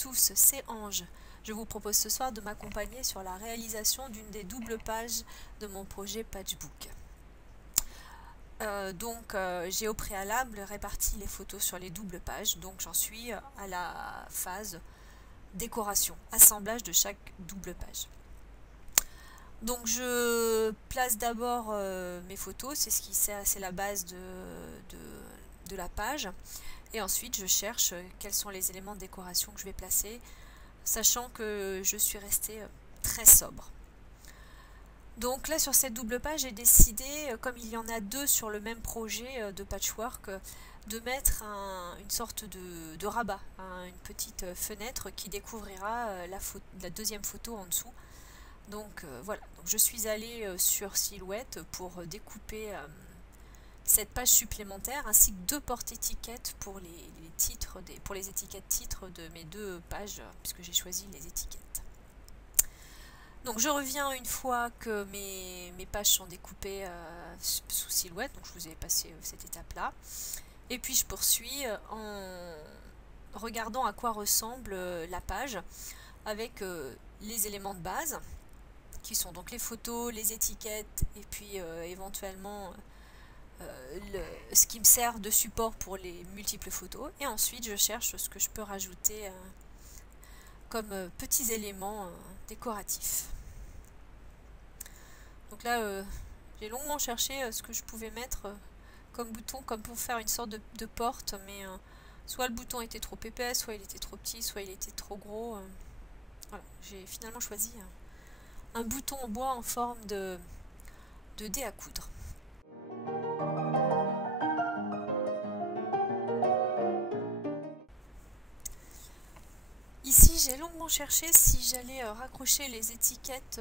tous, c'est Ange. Je vous propose ce soir de m'accompagner sur la réalisation d'une des doubles pages de mon projet Patchbook. J'ai au préalable réparti les photos sur les doubles pages, donc j'en suis à la phase décoration, assemblage de chaque double page. Donc je place d'abord mes photos, c'est la base de la page. Et ensuite, je cherche quels sont les éléments de décoration que je vais placer, sachant que je suis restée très sobre. Donc là, sur cette double page, j'ai décidé, comme il y en a deux sur le même projet de patchwork, de mettre une sorte de rabat, une petite fenêtre qui découvrira la deuxième photo en dessous. Donc voilà, donc je suis allée sur Silhouette pour découper cette page supplémentaire ainsi que deux porte-étiquettes pour les titres, pour les étiquettes titres de mes deux pages, puisque j'ai choisi les étiquettes. Donc je reviens une fois que mes pages sont découpées sous Silhouette, donc je vous ai passé cette étape-là. Et puis je poursuis en regardant à quoi ressemble la page avec les éléments de base, qui sont donc les photos, les étiquettes, et puis éventuellement ce qui me sert de support pour les multiples photos. Et ensuite, je cherche ce que je peux rajouter comme petits éléments décoratifs. Donc là, j'ai longuement cherché ce que je pouvais mettre comme bouton, comme pour faire une sorte de porte, mais soit le bouton était trop épais, soit il était trop petit, soit il était trop gros. Voilà, j'ai finalement choisi un bouton en bois en forme de dé à coudre. Ici, j'ai longuement cherché si j'allais raccrocher les étiquettes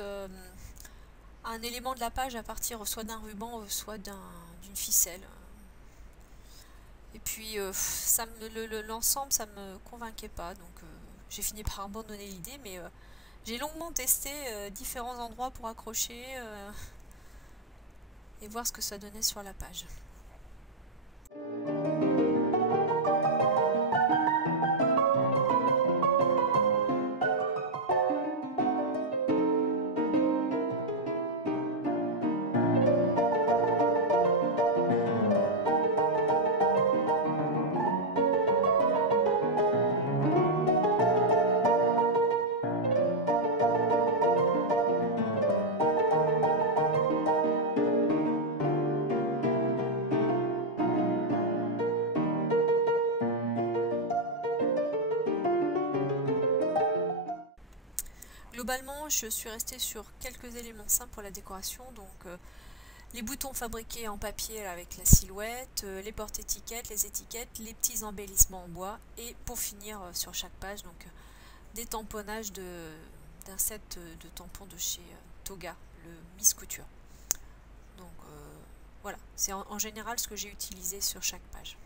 à un élément de la page à partir soit d'un ruban, soit d'une ficelle. Et puis, l'ensemble, ça me convainquait pas, donc j'ai fini par abandonner l'idée, mais j'ai longuement testé différents endroits pour accrocher et voir ce que ça donnait sur la page. Globalement, je suis restée sur quelques éléments simples pour la décoration, donc les boutons fabriqués en papier avec la silhouette, les porte-étiquettes, les étiquettes, les petits embellissements en bois, et pour finir sur chaque page, donc des tamponnages d'un set de tampons de chez Toga, le Miss Couture. Donc voilà, c'est en général ce que j'ai utilisé sur chaque page.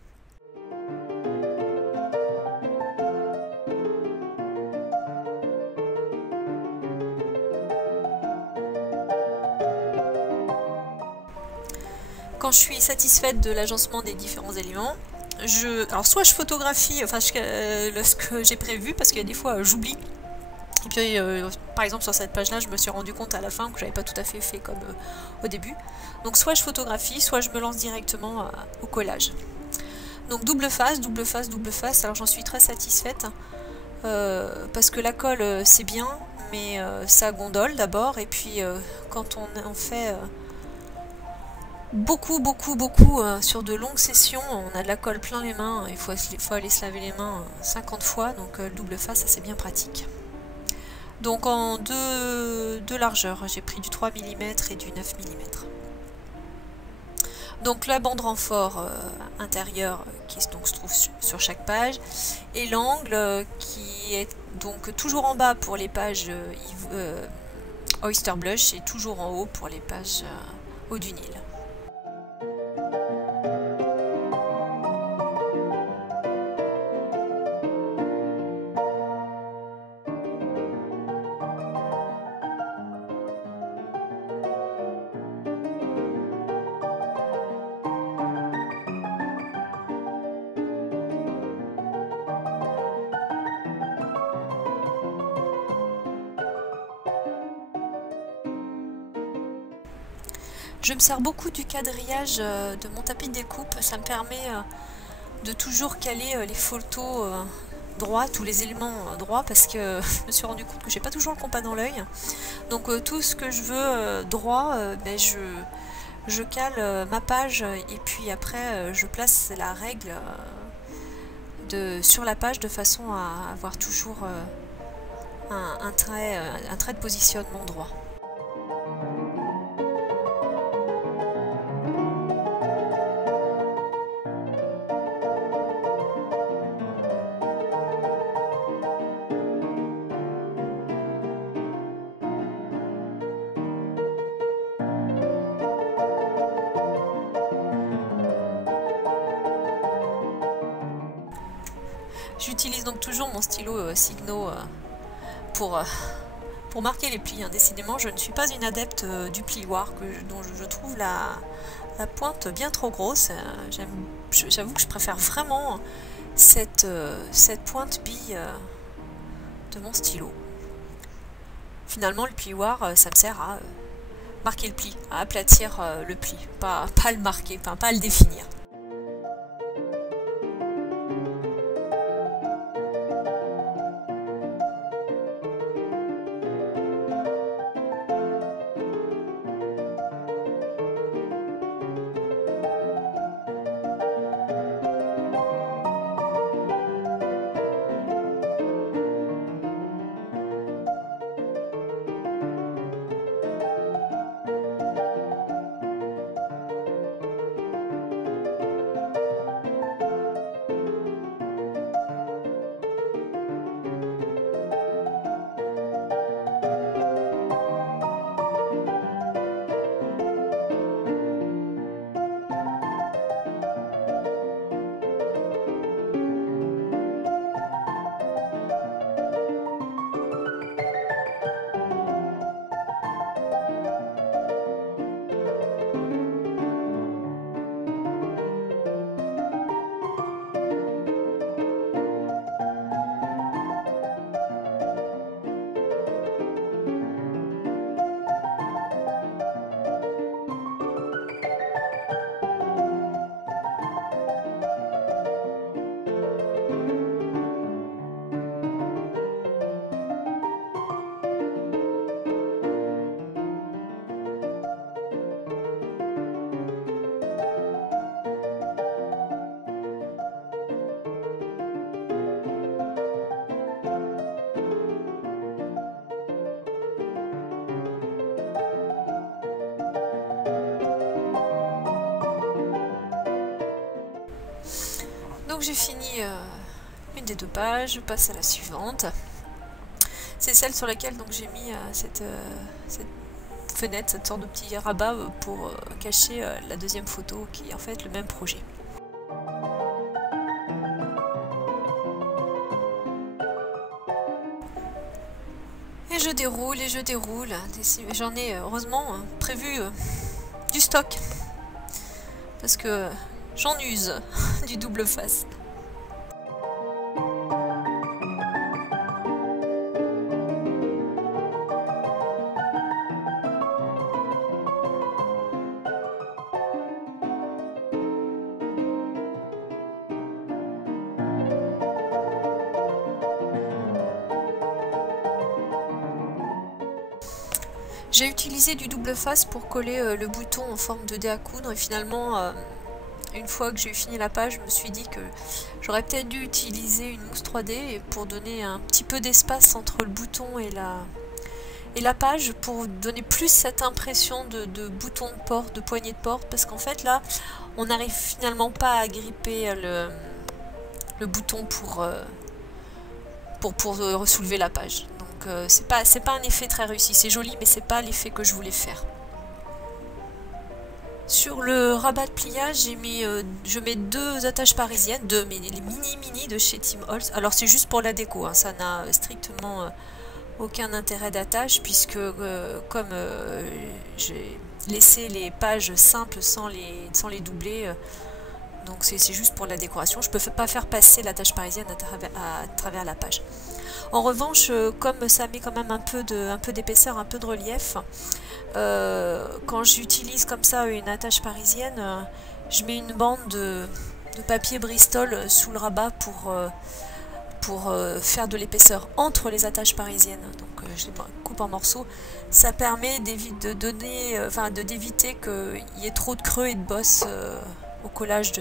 Quand je suis satisfaite de l'agencement des différents éléments, alors soit je photographie, ce que j'ai prévu, parce qu'il y a des fois j'oublie. Et puis par exemple sur cette page là, je me suis rendu compte à la fin que j'avais pas tout à fait comme au début. Donc soit je photographie, soit je me lance directement au collage. Donc double face, double face, double face. Alors j'en suis très satisfaite parce que la colle c'est bien, mais ça gondole d'abord, et puis quand on en fait beaucoup sur de longues sessions, on a de la colle plein les mains, il faut aller se laver les mains 50 fois, donc le double face, ça c'est bien pratique. Donc en deux largeurs, j'ai pris du 3 mm et du 9 mm. Donc la bande renfort intérieure qui donc se trouve sur chaque page, et l'angle qui est donc toujours en bas pour les pages Oyster Blush et toujours en haut pour les pages Eau du Nil. Je me sers beaucoup du quadrillage de mon tapis de découpe, ça me permet de toujours caler les photos droits, tous les éléments droits, parce que je me suis rendu compte que j'ai pas toujours le compas dans l'œil. Donc tout ce que je veux droit, ben, je cale ma page et puis après je place la règle sur la page de façon à avoir toujours un trait de positionnement droit. J'utilise donc toujours mon stylo Signo pour marquer les plis. Décidément, je ne suis pas une adepte du plioir, dont je trouve la pointe bien trop grosse. J'avoue que je préfère vraiment cette pointe bille de mon stylo. Finalement, le plioir, ça me sert à marquer le pli, à aplatir le pli, pas le marquer, enfin, pas le définir. Donc j'ai fini une des deux pages, je passe à la suivante. C'est celle sur laquelle j'ai mis cette fenêtre, cette sorte de petit rabat pour cacher la deuxième photo qui est en fait le même projet. Et je déroule. J'en ai heureusement prévu du stock. Parce que j'en use du double face. J'ai utilisé du double face pour coller le bouton en forme de dé à coudre et finalement une fois que j'ai fini la page, je me suis dit que j'aurais peut-être dû utiliser une mousse 3D pour donner un petit peu d'espace entre le bouton et la page pour donner plus cette impression de bouton de porte, de poignée de porte, parce qu'en fait là, on n'arrive finalement pas à gripper le bouton pour soulever la page. Donc c'est pas un effet très réussi, c'est joli mais c'est pas l'effet que je voulais faire. Sur le rabat de pliage, je mets deux attaches parisiennes, mais les mini de chez Tim Holtz. Alors c'est juste pour la déco, hein, ça n'a strictement aucun intérêt d'attache puisque comme j'ai laissé les pages simples sans les doubler, donc c'est juste pour la décoration. Je peux pas faire passer l'attache parisienne à travers la page. En revanche, comme ça met quand même un peu d'épaisseur, un peu de relief, quand j'utilise comme ça une attache parisienne, je mets une bande de papier Bristol sous le rabat pour faire de l'épaisseur entre les attaches parisiennes. Donc je les coupe en morceaux. Ça permet d'éviter qu'il y ait trop de creux et de bosses au collage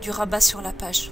du rabat sur la page.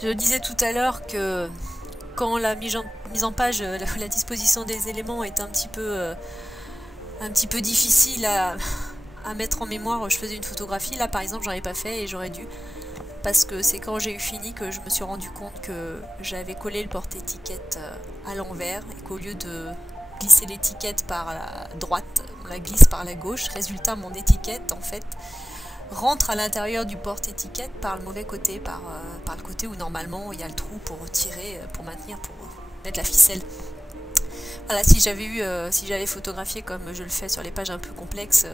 Je disais tout à l'heure que quand la mise en page, la disposition des éléments est un petit peu difficile à mettre en mémoire, je faisais une photographie. Là par exemple j'en ai pas fait et j'aurais dû, parce que c'est quand j'ai eu fini que je me suis rendu compte que j'avais collé le porte-étiquette à l'envers et qu'au lieu de glisser l'étiquette par la droite, on la glisse par la gauche. Résultat, mon étiquette en fait rentre à l'intérieur du porte-étiquette par le mauvais côté, par le côté où normalement il y a le trou pour tirer, pour maintenir, pour mettre la ficelle. Voilà, si j'avais photographié comme je le fais sur les pages un peu complexes,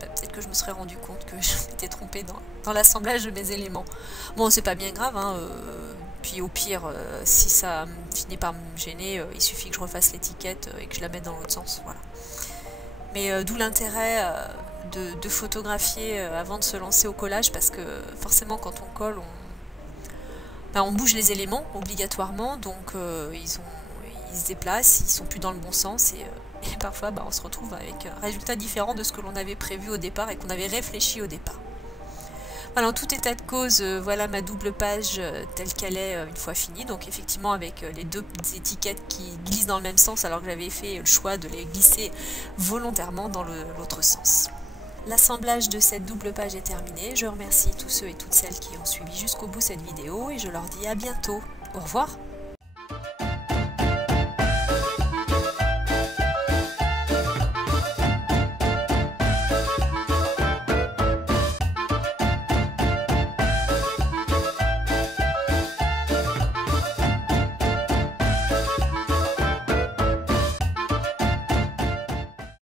peut-être que je me serais rendu compte que je m'étais trompée dans l'assemblage de mes éléments. Bon, c'est pas bien grave, hein, puis au pire, si ça finit par me gêner, il suffit que je refasse l'étiquette et que je la mette dans l'autre sens, voilà. Mais d'où l'intérêt de photographier avant de se lancer au collage, parce que forcément quand on colle, on bouge les éléments obligatoirement, donc ils se déplacent, ils sont plus dans le bon sens, et parfois on se retrouve avec un résultat différent de ce que l'on avait prévu au départ et qu'on avait réfléchi au départ. Voilà, en tout état de cause, voilà ma double page telle qu'elle est une fois finie, donc effectivement avec les deux étiquettes qui glissent dans le même sens alors que j'avais fait le choix de les glisser volontairement dans l'autre sens. l'assemblage de cette double page est terminé. Je remercie tous ceux et toutes celles qui ont suivi jusqu'au bout cette vidéo et je leur dis à bientôt. Au revoir.